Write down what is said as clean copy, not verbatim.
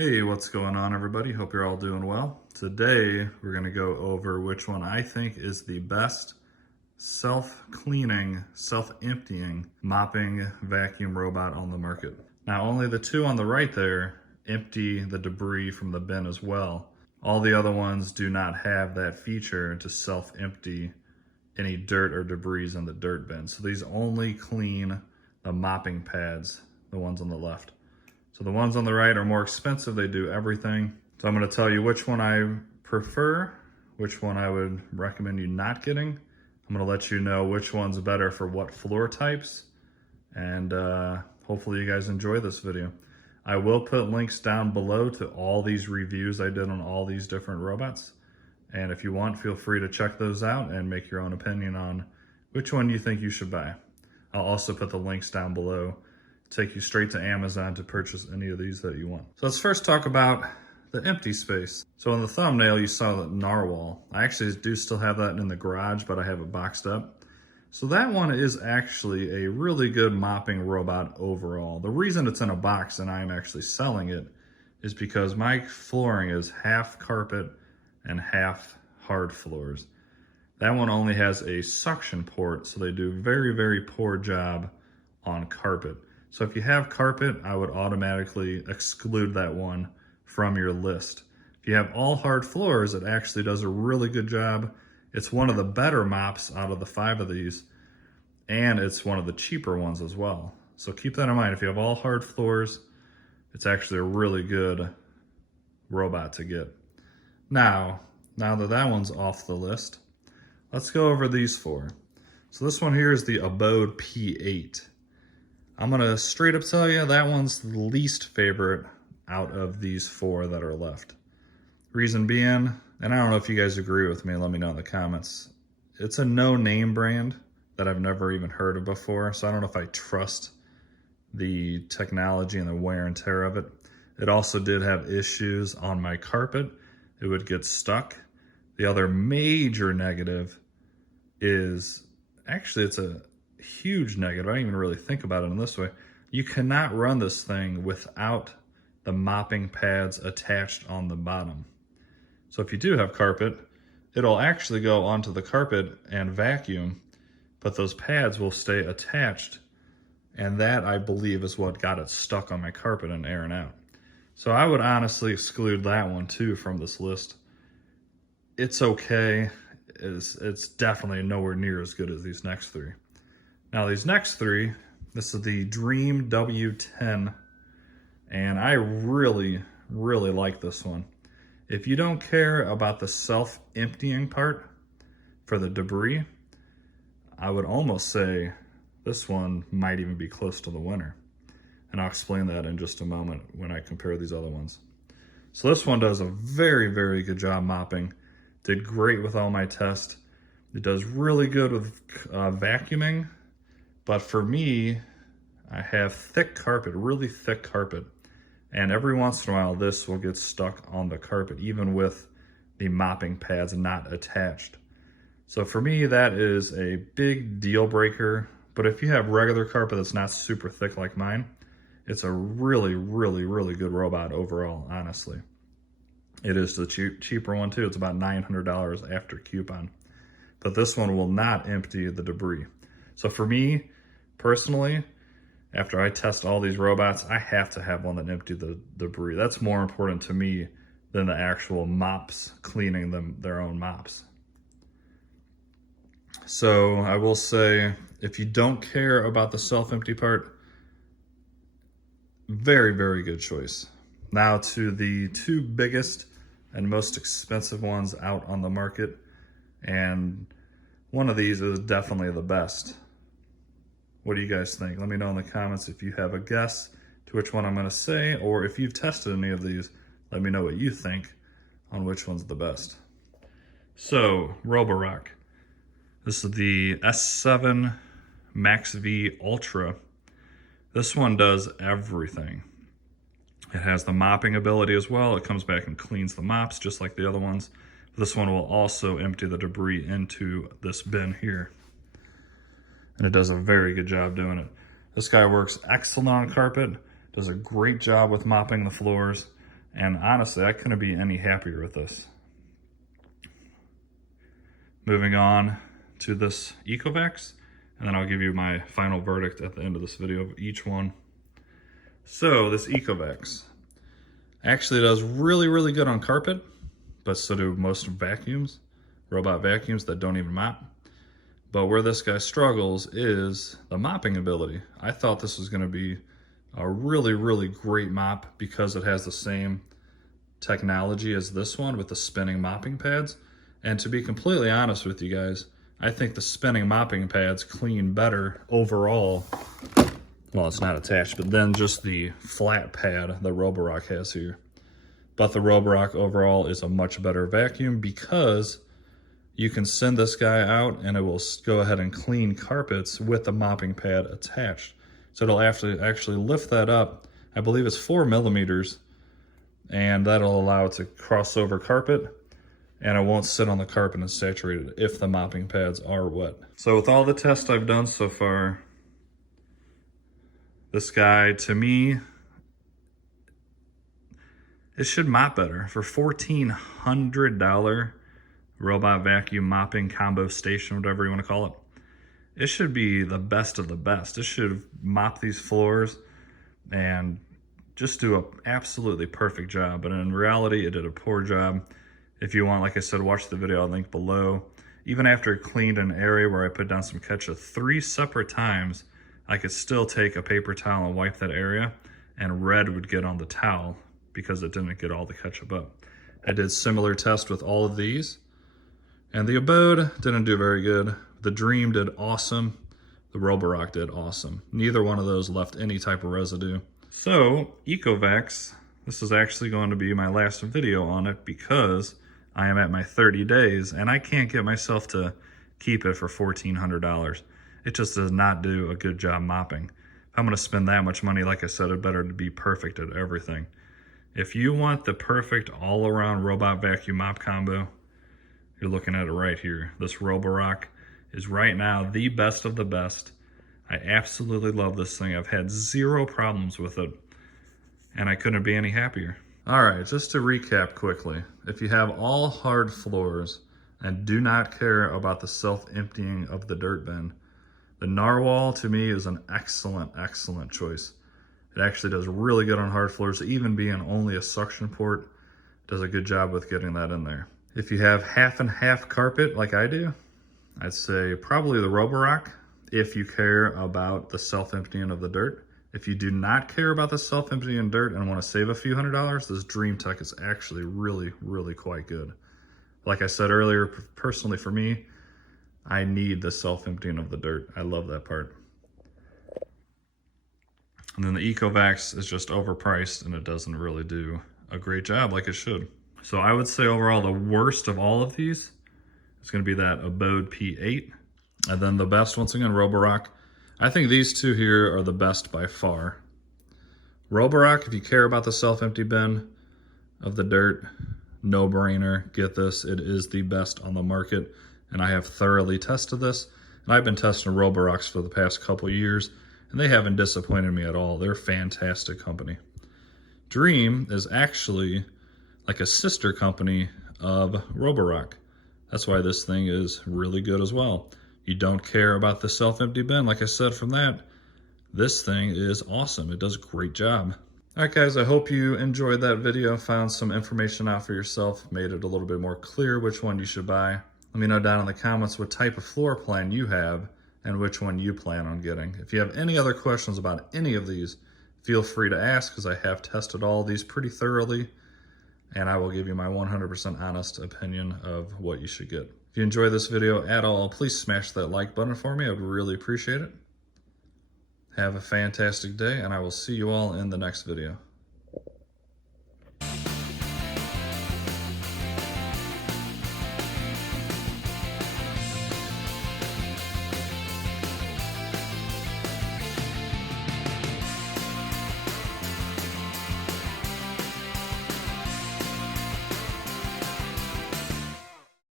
Hey, what's going on everybody? Hope you're all doing well. Today, we're gonna go over which one I think is the best self-cleaning, self-emptying, mopping vacuum robot on the market. Now, only the two on the right there empty the debris from the bin as well. All the other ones do not have that feature to self-empty any dirt or debris in the dirt bin. So these only clean the mopping pads, the ones on the left. So the ones on the right are more expensive, they do everything. So I'm gonna tell you which one I prefer, which one I would recommend you not getting. I'm gonna let you know which one's better for what floor types, and hopefully you guys enjoy this video. I will put links down below to all these reviews I did on all these different robots. And if you want, feel free to check those out and make your own opinion on which one you think you should buy. I'll also put the links down below, take you straight to Amazon to purchase any of these that you want. So let's first talk about the empty space. So in the thumbnail, you saw the Narwal. I actually do still have that in the garage, but I have it boxed up. So that one is actually a really good mopping robot overall. The reason it's in a box and I'm actually selling it is because my flooring is half carpet and half hard floors. That one only has a suction port, so they do very, very poor job on carpet. So if you have carpet, I would automatically exclude that one from your list. If you have all hard floors, it actually does a really good job. It's one of the better mops out of the 5 of these, and it's one of the cheaper ones as well. So keep that in mind. If you have all hard floors, it's actually a really good robot to get. Now that that one's off the list, let's go over these 4. So this one here is the Obode P8. I'm gonna straight up tell you that one's the least favorite out of these 4 that are left. Reason being, and I don't know if you guys agree with me, let me know in the comments, it's a no-name brand that I've never even heard of before, so I don't know if I trust the technology and the wear and tear of it. It also did have issues on my carpet. It would get stuck. The other major negative is, actually it's a huge negative. I didn't even really think about it in this way. You cannot run this thing without the mopping pads attached on the bottom. So if you do have carpet, it'll actually go onto the carpet and vacuum, but those pads will stay attached. And that, I believe, is what got it stuck on my carpet and airing out. So I would honestly exclude that one too from this list. It's okay. It's definitely nowhere near as good as these next 3. Now these next 3, this is the Dreame W10, and I really, really like this one. If you don't care about the self-emptying part for the debris, I would almost say this one might even be close to the winner. And I'll explain that in just a moment when I compare these other ones. So this one does a very, very good job mopping. Did great with all my tests. It does really good with vacuuming. But for me, I have thick carpet, really thick carpet. And every once in a while, this will get stuck on the carpet, even with the mopping pads not attached. So for me, that is a big deal breaker. But if you have regular carpet that's not super thick like mine, it's a really, really, really good robot overall, honestly. It is the cheaper one too. It's about $900 after coupon. But this one will not empty the debris. So for me, personally, after I test all these robots, I have to have one that empties the debris. That's more important to me than the actual mops cleaning their own mops. So I will say, if you don't care about the self-empty part, very, very good choice. Now to the 2 biggest and most expensive ones out on the market, and one of these is definitely the best. What do you guys think? Let me know in the comments if you have a guess to which one I'm gonna say, or if you've tested any of these, let me know what you think on which one's the best. So, Roborock. This is the S7 Max V Ultra. This one does everything. It has the mopping ability as well. It comes back and cleans the mops just like the other ones. This one will also empty the debris into this bin here. And it does a very good job doing it. This guy works excellent on carpet, does a great job with mopping the floors. And honestly, I couldn't be any happier with this. Moving on to this Ecovacs, and then I'll give you my final verdict at the end of this video of each one. So this Ecovacs actually does really, really good on carpet, but so do most vacuums, robot vacuums that don't even mop. But where this guy struggles is the mopping ability. I thought this was gonna be a really, really great mop because it has the same technology as this one with the spinning mopping pads. And to be completely honest with you guys, I think the spinning mopping pads clean better overall. Well, it's not attached, but then just the flat pad the Roborock has here. But the Roborock overall is a much better vacuum because you can send this guy out and it will go ahead and clean carpets with the mopping pad attached. So it'll actually lift that up. I believe it's 4 millimeters, and that'll allow it to cross over carpet, and it won't sit on the carpet and saturate it if the mopping pads are wet. So with all the tests I've done so far, this guy, to me, it should mop better. For $1,400 robot vacuum mopping combo station, whatever you want to call it, it should be the best of the best. It should mop these floors and just do an absolutely perfect job. But in reality, it did a poor job. If you want, like I said, watch the video I'll link below. Even after it cleaned an area where I put down some ketchup 3 separate times, I could still take a paper towel and wipe that area, and red would get on the towel because it didn't get all the ketchup up. I did similar tests with all of these, and the Obode didn't do very good. The Dreame did awesome. The Roborock did awesome. Neither one of those left any type of residue. So, Ecovacs, this is actually going to be my last video on it because I am at my 30 days and I can't get myself to keep it for $1,400. It just does not do a good job mopping. If I'm gonna spend that much money, like I said, it better to be perfect at everything. If you want the perfect all-around robot vacuum mop combo, you're looking at it right here. This Roborock is right now the best of the best. I absolutely love this thing. I've had 0 problems with it, and I couldn't be any happier. All right, just to recap quickly, if you have all hard floors and do not care about the self-emptying of the dirt bin, the Narwal to me is an excellent, excellent choice. It actually does really good on hard floors. Even being only a suction port, does a good job with getting that in there. If you have half and half carpet like I do, I'd say probably the Roborock if you care about the self-emptying of the dirt. If you do not care about the self-emptying dirt and want to save a few $100s, this Dreame Tech is actually really, really quite good. Like I said earlier, personally for me, I need the self-emptying of the dirt. I love that part. And then the Ecovacs is just overpriced and it doesn't really do a great job like it should. So I would say overall the worst of all of these is going to be that Obode P8. And then the best, once again, Roborock. I think these two here are the best by far. Roborock, if you care about the self-empty bin of the dirt, no brainer, get this. It is the best on the market, and I have thoroughly tested this. And I've been testing Roborocks for the past couple years, and they haven't disappointed me at all. They're a fantastic company. Dreame is actually like a sister company of Roborock. That's why this thing is really good as well. You don't care about the self-empty bin, like I said from that, this thing is awesome. It does a great job. All right, guys, I hope you enjoyed that video, found some information out for yourself, made it a little bit more clear which one you should buy. Let me know down in the comments what type of floor plan you have and which one you plan on getting. If you have any other questions about any of these, feel free to ask because I have tested all of these pretty thoroughly, and I will give you my 100% honest opinion of what you should get. If you enjoy this video at all, please smash that like button for me. I would really appreciate it. Have a fantastic day, and I will see you all in the next video.